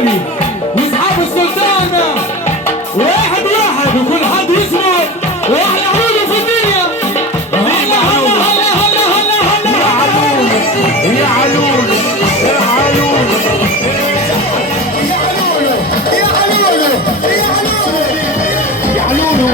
العالي واصحاب السلطانة، واحد واحد وكل حد يسمع، واحلى عيون في الدنيا. هلا هلا هلا هلا هلا هلا يا علول يا علول يا علول يا علولو يا علولو يا علولو يا علولو